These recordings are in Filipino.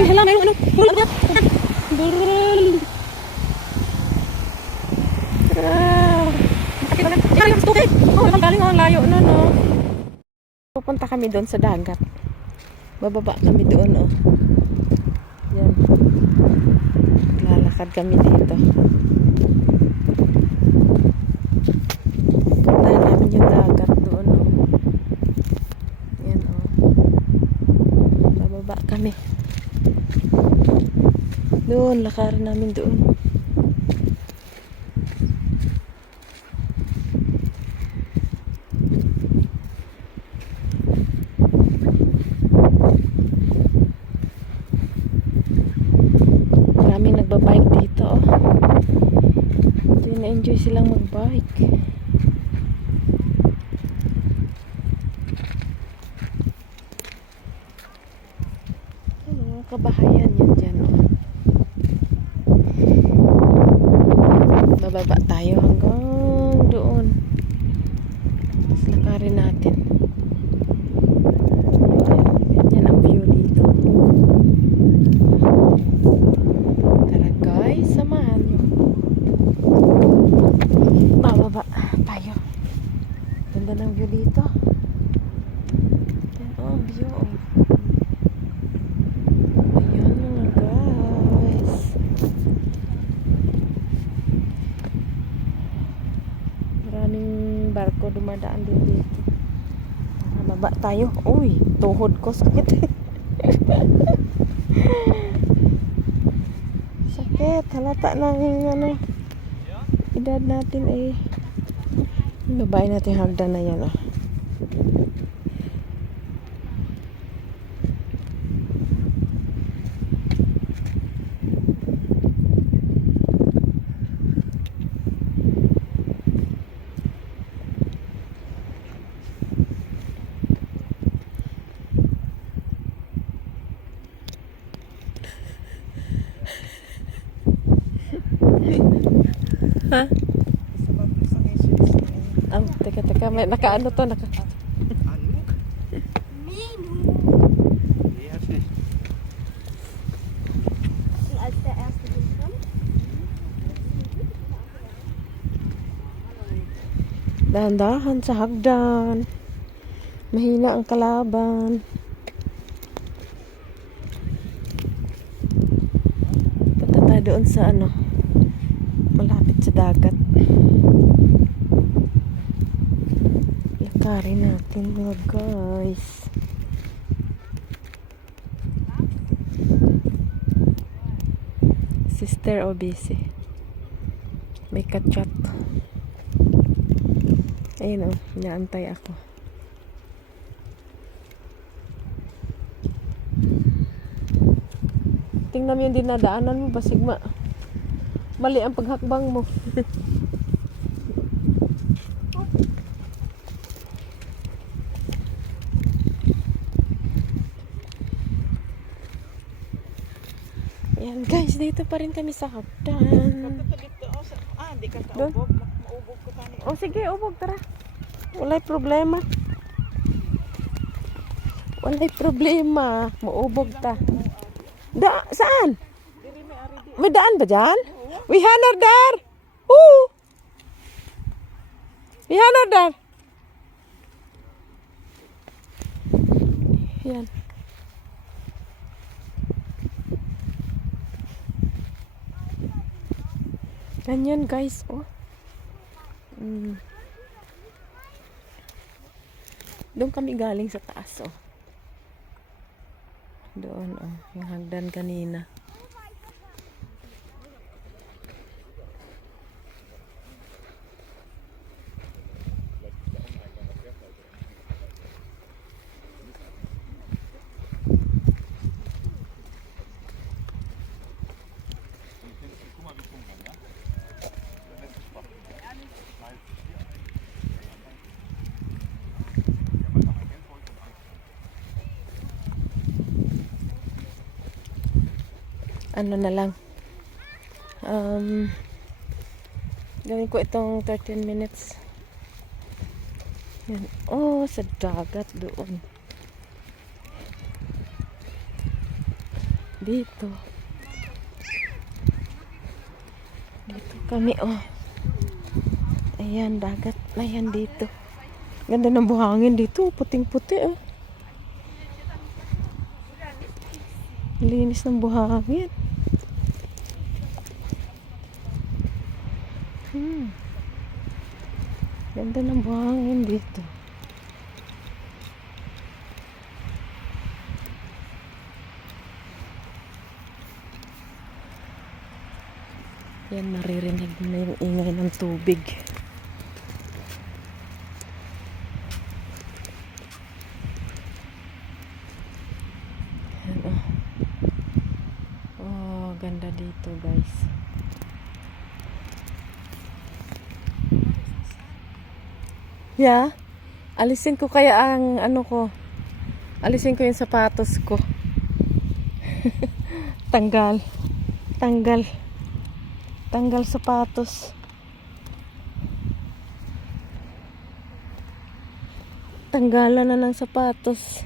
Uy, hala, mayroon ano. Galing ang layo na, no. Pupunta kami doon sa dagat. Bababa kami doon, oh. Yan. Lalakad kami dito. Puntahan namin yung dagat doon, oh. Yan, oh. Bababa kami. Doon, lakarin namin doon. Maraming nagbabike dito, oh. Na-enjoy silang magbike. Ano, kabahayan yan dyan, oh. Bababa tayo hanggang doon. Tapos lakarin natin. Yan ang view dito. Tara guys, samahan nyo. Bababa tayo. Ganda ng view dito. Yan, oh, view, oh. Ayan mga guys. Maraming barko dumadaan din dito. Baba tayo. Uy, tuhod ko sakit. Sakit. Halata ng ano, edad natin eh. Babae natin hagdan na yan, oh. Ha? Oh, teka, may nakaano to, naka. Dahan-dahan sa hagdan. Mahina ang kalaban. Punta tayo doon sa ano, malapit sa dagat. Lakarin natin mga guys. Sister Obese. May kachat. Ayun, oh, inaantay ako. Tingnan mo yung dinadaanan mo, basig mali ang paghakbang mo. Ayan guys, dito pa rin kami sa hagdan. Di ka kaubog. Maubog ko tani. O sige, ubog, tara. Walay problema. Walay problema. Maubog ta. Saan? May daan ba dyan? We hanor dar. We hanor dar. Yan. Ganyan guys, oh. Doon kami galing sa taas, oh. Doon, oh, yung hagdan kanina. Ano na lang, gawin ko itong 13 minutes. Yan. Oh, sa dagat doon. Dito. Dito kami, oh. Ayan, dagat na yan dito. Ganda ng buhangin dito. Puting-puti, oh. Linis ng buhangin. Ganda ng buhangin dito. Yan, naririnig na yung ingay ng tubig. Yan, oh. Oh, ganda dito, guys. Yeah. Alisin ko kaya ang ano ko. Alisin ko yung sapatos ko. Tanggal. Tanggal. Tanggal sapatos. Tanggalan na ng sapatos.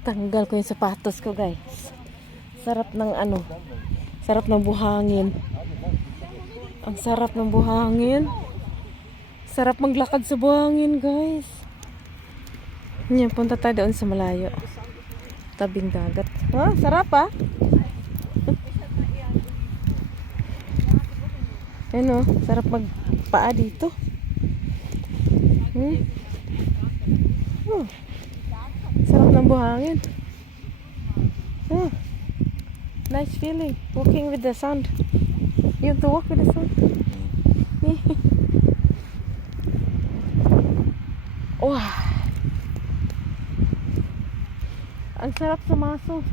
Tanggal ko yung sapatos ko, guys. Sarap ng ano. Sarap ng buhangin. Ang sarap ng buhangin. Sarap maglakad sa buhangin, guys. Yan, punta tayo doon sa malayo. Tabing dagat. Ah, sarap ah. Ano, sarap magpaa dito. Oh, sarap ng buhangin. Oh, nice feeling. Walking with the sun. You have to walk with the sun. Wow. Ang sarap sumaso.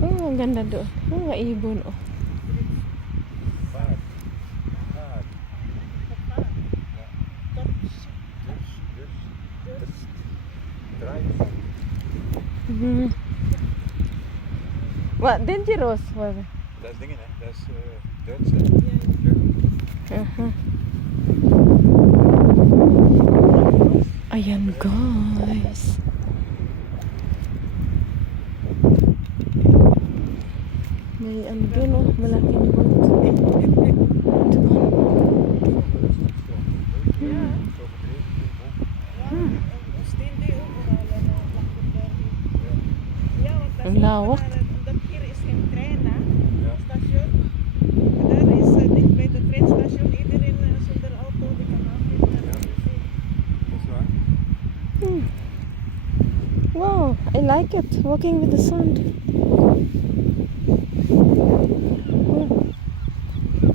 Ang ganda doon. Mga ibon, oh. Wat dangerous? Wat? Dat is dingen, hè? Dat is Duits, hè? Ayan, guys. May ano doon, oh, malaking boat. Ang lawak. Wow, I like it. Walking with the sun.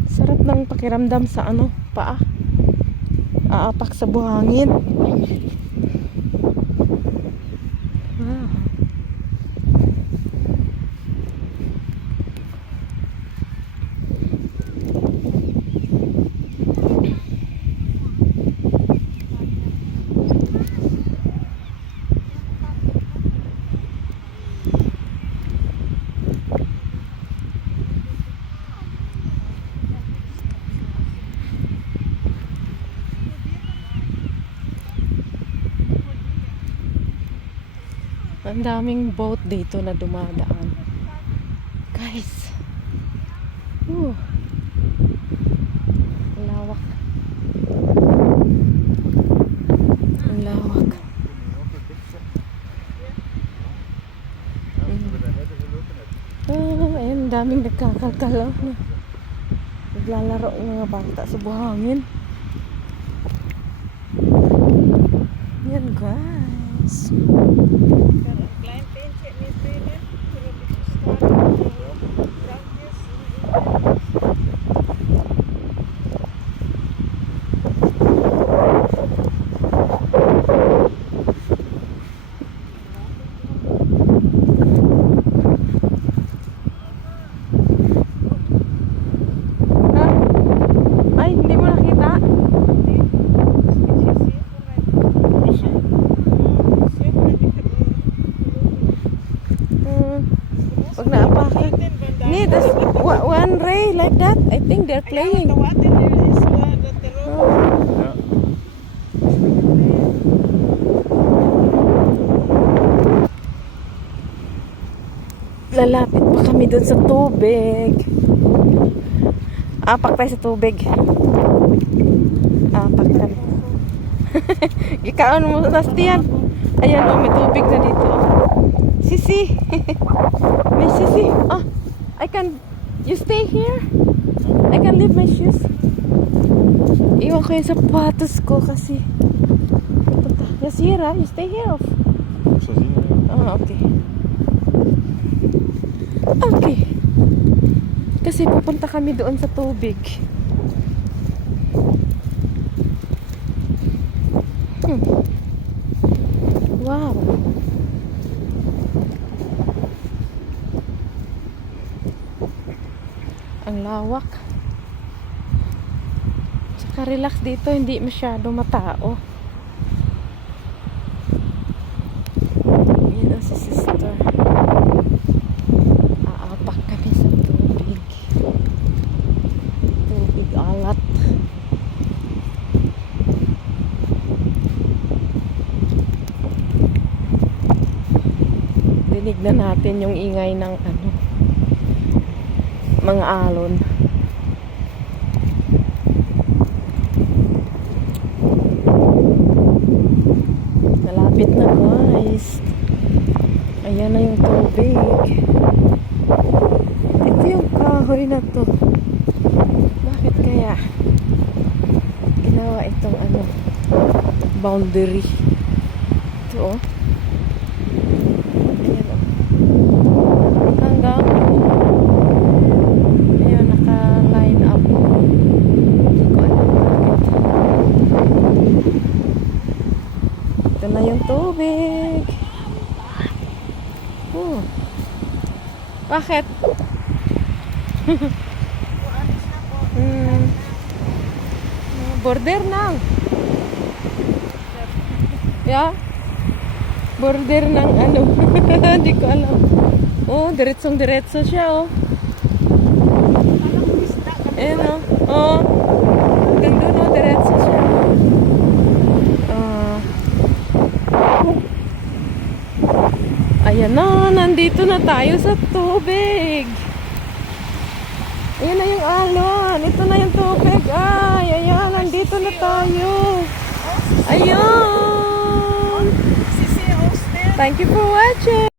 Sarap ng pakiramdam sa ano, paa. Aapak sa buhangin. Wow. Ang daming boat dito na dumadaan. Guys. Ang lawak. Ang lawak. Ayan, daming nagkakalkal. Naglalaro ng mga bata sa buhangin. Yan, guys. of that? I think they're Ayaw, playing. the water here is the road. Yeah. Lalapit pa kami dun sa tubig. Apak tayo sa tubig. Apak tayo. Ikaon mo sa tiyan. Ayan, oh, may tubig na dito. Sisi. May sisi. Ah, I can... You stay here? I can leave my shoes. Iwan ko yung sapatos ko kasi... Punta. Yes, here, ah. You stay here. Zo zien we. Ah, okay. Okay. Kasi pupunta kami doon sa tubig. Wow. Ang lawak. Tsaka relax dito, hindi masyado matao. Yan ang si sister. Aapak kami sa tubig. Tubig alat. Dinig na natin yung ingay ng ano, mga alon. Malapit na guys. Ayan na yung tubig. Ito yung kahoy na to. Bakit kaya ginawa itong ano, boundary? Ito oh. Ayan oh. Hanggang ayan, naka-line up. Hindi ko alam bakit. Ito na yung tubig. Bakit? Border na. Yeah? Border ng ano. Hindi ko alam. Oh, diretsong-diretso siya, oh. Ayan, oh. Oh. Hanggang doon, oh, diretso siya. Ayan na, nandito na tayo sa tubig. Ayan na yung alon. Ito na yung tubig. Ay, ayan, nandito na tayo. Ayan. Sisi, hostel. Thank you for watching.